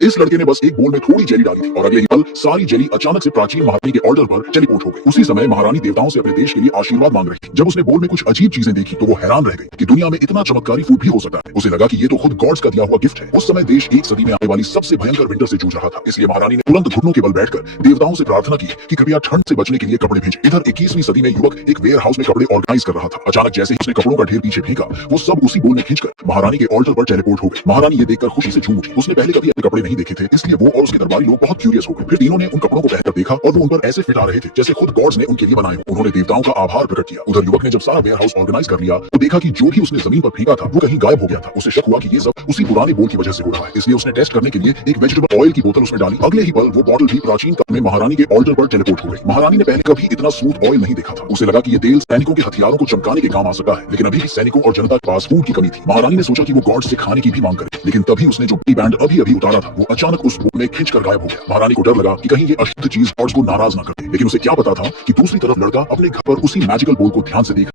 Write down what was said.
इस लड़के ने बस एक बोल में थोड़ी जेली डाली थी और अगले ही पल सारी जेली अचानक से प्राचीन महारानी के ऑर्डर पर टेलीपोर्ट हो गई। उसी समय महारानी देवताओं से अपने देश के लिए आशीर्वाद मांग रही थी। जब उसने बोल में कुछ अजीब चीजें देखी तो वो हैरान रह गई कि दुनिया में इतना चमत्कारी फूड भी हो सकता है। उसे लगा कि ये तो खुद गॉड्स का दिया हुआ गिफ्ट है। उस समय देश एक सदी में आने वाली सबसे भयंकर विंटर से जूझ रहा था, इसलिए महारानी ने तुरंत घुटनों के बल बैठकर देवताओं से प्रार्थना की कि कृपया ठंड से बचने के लिए कपड़े भेजें। इधर 21वीं सदी में युवक एक वेयर हाउस में कपड़े ऑर्गेनाइज कर रहा था। अचानक जैसे ही उसने कपड़ों का ढेर पीछे फेंका, वो सब उसी बोल में खींचकर महारानी के ऑल्टर पर टेलीपोर्ट हो गए। महारानी ये देखकर खुशी से झूम उठी। उसने पहले कभी अपने कपड़े नहीं देखे थे, इसलिए वो और उसके दरबारी लोग बहुत क्यूरियस हो गए। फिर तीनों ने उन कपड़ों को पहनकर देखा और वो उन पर ऐसे फिट आ रहे थे जैसे खुद गॉड्स ने उनके लिए बनाए हो। उन्होंने देवताओं का आभार प्रकट किया। उधर युवक ने जब सारा वेयर हाउस ऑर्गेनाइज कर लिया तो देखा कि जो भी उसने जमीन पर फेंका था वो कहीं गायब हो गया था। उसे शक हुआ कि ये सब उसी पुराने बोल की वजह से हो रहा है, इसलिए उसने टेस्ट करने के लिए एक वेजिटेबल ऑयल की बोतल उसमें डाली। अगले ही पल वो बोतल भी प्राचीन काल में महारानी के ऑल्टर पर टेलीपोर्ट हो गई। महारानी ने पहले कभी इतना स्मूथ ऑयल नहीं देखा था। उसे लगा कि ये तेल सैनिकों के हथियारों को चमकाने के काम आ सकता है, लेकिन अभी भी सैनिकों और जनता के पास फूड की कमी थी। महारानी ने सोचा कि वो गॉड से खाने की भी मांग करे, लेकिन तभी उसने जो बैंड अभी अभी उतारा था वो अचानक उस बोल में खींचकर गायब हो गया। महारानी को डर लगा कि कहीं ये अशुद्ध चीज गॉड्स को नाराज न कर दे, लेकिन उसे क्या पता था कि दूसरी तरफ लड़का अपने घर पर उसी मैजिकल बोल को ध्यान से देख